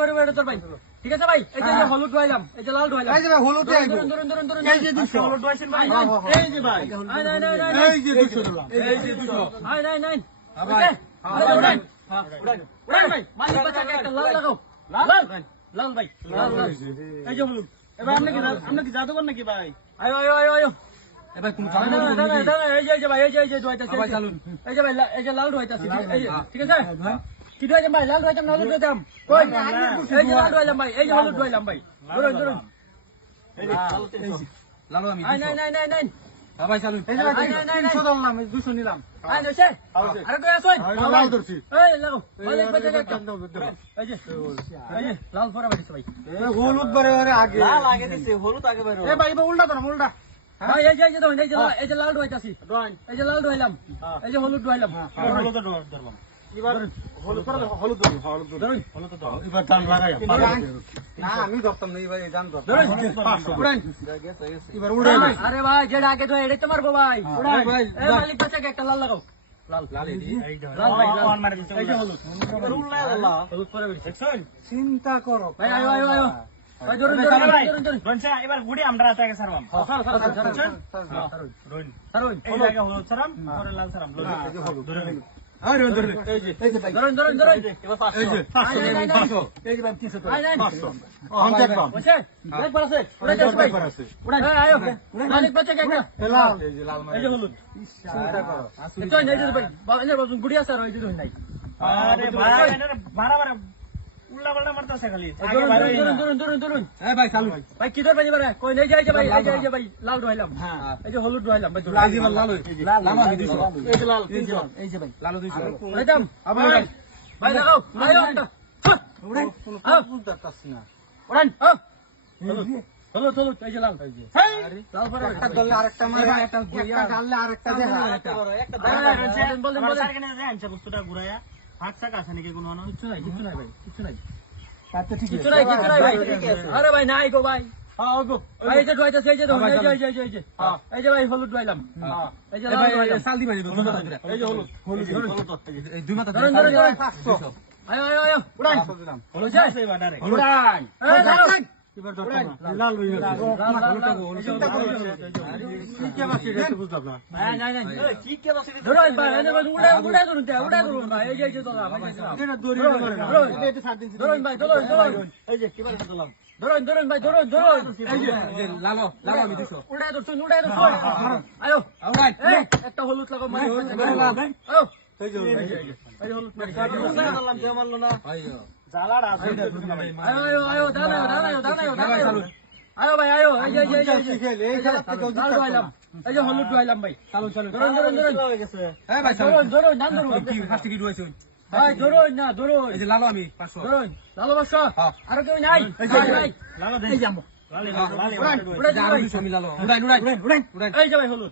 বড় বড় তোর ভাই ঠিক আছে ভাই এই যে হ্যাঁ। হলুদ ধোয়াইলাম এই যে লাল ধোয়াইলাম এই যে ভাই হলুদ ধরুন, ধরুন ধরুন ধরুন ধরুন এই যে দুশো। হলুদ ধোয়াইছেন ভাই হ্যাঁ, হ্যাঁ, হ্যাঁ। এই যে ভাই নাই নাই নাই নাই এই যে দুশো দিলাম। এই যে দুশো নাই নাই নাই হ্যাঁ, ভাই। হ্যাঁ, উড়ান। উড়ান উড়ান ভাই মালিক বাচ্চাকে একটা লাল লাগাও লাল লাল ভাই লাল লাল এই যে হলুদ এবার আপনি কি আপনি কি জাদুকর নাকি ভাই আয়ো আয়ো আয়ো আয়ো এবার তুমি দাঁড়া, এই যে ভাই এই যে এই যে ধোয়াইতাছে, এই যে। ভাই এই যে লাল ধোয়াইতাছে, হ্যাঁ। ঠিক আছে কি ধোয়াইতাম ভাই লাল ধোয়াইতাম না হলুদ ধোয়াইতাম কই এই যে লাল ধোয়াইলাম ভাই এই যে হলুদ ধোয়াইলাম ভাই ধরুন ধরুন চালু। লালো আমি নাই নাই নাই নাই হ্যাঁ। ভাই চালুন এই যে ভাই, তিনশো- ধরলাম। দুশো নিলাম আই নইছে আরে কই আসুন লাল ধরছি এই মালিক বাচ্চাকে একটা এই যে এই যে লাল ফরা বাড়িছে ভাই হলুদ বারে আগে লাল আগে দিছে হলুদ আগে বেরো এ ভাই উল্টা ধরো উল্টা ভাই এই যে এই যে এই যে লাল- ধোয়াইতাছি ড্রয়িং এই যে লাল ধোয়াইলাম এই যে হলুদ ধোয়াইলাম হলুদ ধরবাম এবার হলুদ করে হলুদ ধরো হলুদ ধরো হলুদ ধর এবার টান লাগাই না আমি ধরতাম না ভাই জান ধরতাম ধরুন উড়ান এবার উড়াই ভাই আরে ভাই যেটা আগে ধোয়া এটাই তো মারবো ভাই মালিক বাচ্চাকে একটা লাল লাগাও চিন্তা করো এবার গুড়ি আমরা আগে সারবাম সারো, সারো, সারো, সারো। রন ধরুন এই জায়গা হলুদ সারাম পরে লাল সারাম ধরে নিন। আরে ধরে এই যে এই যে ভাই ধরুন ধরুন ধরুন এবার পাঁচশো। এই যে আই, নাই, নাই, নাই। পাঁচশো এই যে ভাই 300 আই, নাই। পাঁচশো আমি দেখবাম বসে ব্রেক পার আছে উড়াই যাচ্ছে ভাই আছে উড়ান এই আয়ো মালিক বাচ্চাকে একটা লাল এই যে লাল এই যে হলুদ চিন্তা করো এটা এই যে ভাই বা- এই যে বাবু, গুড়িয়া স্যার ওই যে ভাই, মারতেছে খালি ধরুন ধরুন ধরুন ধরুন ভাই চালু ভাই কি ধরবেন এবারে কই নেই যাই ভাই এই যে ভাই লাল ধোয়াইলাম হ্যাঁ এই যে হলুদ ধোয়াইলাম ভাই লাল লাল লাল এই যে লাল এই যে ভাই লাল দিছো উড়াইতাম আবার উড়াই। ভাই লাগাও একটা হ্যাঁ, হ্যাঁ। বুঝতে পারতাছি না হ্যাঁ। হলুদ হলুদ হলুদ এই যে লাল এই যে লাল পরে একটা দলে আরেকটা মারে একটা একটা গাললে আরেকটা দেখা একটা একটা হ্যাঁ, বলেন, বলেন, বলেন। বস্তুটা ঘুরাইয়া। হাত শাক আছে নাকি কোনো কিছু নাই কিছু নাই ভাই কিছু নাই আচ্ছা কিছু নাই কিছু নাই ভাই আরে ভাই নাই গো ভাই। হ্যাঁ, এই যে ধোয়াইতেছে এই যে এই যে এই যে এই যে, এই যে। ভাই হলুদ ধোয়াইলাম এই যে সাল দিবা দুই এই যে হলুদ হলুদ এই দুই মাথা ধরুন ধরুন ধরুন। আয়ো আয়ো আয়ো উড়ান। হলুদ উড়ান। এবার ধরতাম না লাল হই গেছে হলুদ, যে হলুদ, এই যে হলুদ। কি বাকি রে বুঝলাম না নাই নাই নাই এই, কি capacity ধরুন ভাই এই যে ভাই, উড়াই উড়াই তে, উড়াই ধরুন ভাই এই যে এই যে ধরা ভাই ধরা। এটা দড়ি ধরে ধরুন, এটা সাত দিন ধরুন ভাই ধরুন ধরুন এই যে, কীভাবে হাত দিলাম? ধরুন ধরুন ভাই ধরুন ধরুন এই যে লালো লালো আমি দিছো উড়াই ধরছুন উড়াই ধরছুন আয়ো আউরাই একটা হলুদ লাগাও মারি আয়ো এই যে এই যে এই যে হলুদ উল্টা কেউ মারলো না। আইয়ো জ্বালার আছে, বুঝলাম ভাই। আয়ো আয়ো আয়ো দাঁড়াও দাঁড়াও দাঁড়াও দাঁড়াও আয়ো ভাই আয়ো এই যে এই যে এই খেলা থেকে লাল ধোয়াইলাম এই যে হলুদ ধোয়াইলাম ভাই চালু চালু ধরুন ধরুন ধরুন কীভাবে ভাই ধরুন ধরুন নাম ধরুন কি ফার্স্ট কি রয়েছে ভাই ধরুন না ধরুন এই যে লালো আমি 500 ধরুন লালো বাসা হ্যাঁ। আর কেউ নাই এই যে, নাই লালা দে। এই যে আমো। লালি, লালি, উড়ান, লালি, উড়ান, যা উড়ান। দুশো মিলালো উড়াই উড়াই উড়াই উড়াই এই যে ভাই হলুদ